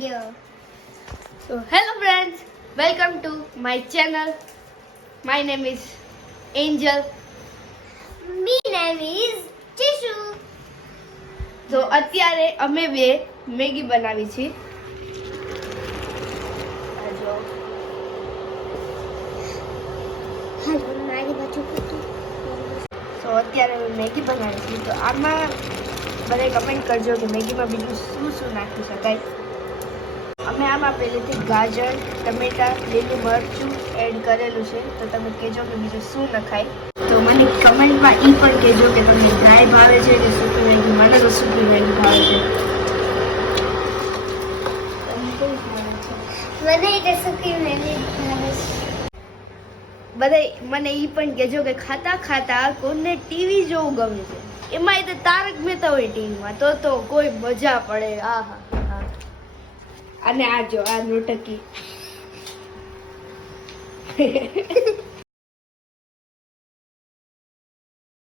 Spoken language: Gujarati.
video. So hello friends, welcome to my channel. My name is Angel. My name is Tishu. તો અત્યારે અમે બે મેગી બનાવી છે. મારી બાજુ તો અત્યારે અમે મેગી બનાવી છે. તો આમાં બધા કમેન્ટ કરજો કે મેગીમાં બીજું શું શું નાખી શકાય. અમે આમાં પહેલેથી ગાજર, ટમેટા, લીલું મરચું એડ કરેલું છે. તો તમે કહેજો કે બીજું શું નખાય. તો મને કમેન્ટમાં એ પણ કહેજો કે તમને ડ્રાય ભાવે છે કે સૂકી મેગી. મને તો સૂકી મેગી ભાવે છે. મને એટલે સૂકી મેગી ભાવે છે. બધા મને એ પણ કહેજો કે ખાતા ખાતા કોને ટીવી જોવું ગમે છે. એમાં તો તારક મહેતા હોય ટીવીમાં તો કોઈ મજા પડે. આહા હા. અને આ જો આ નોટકી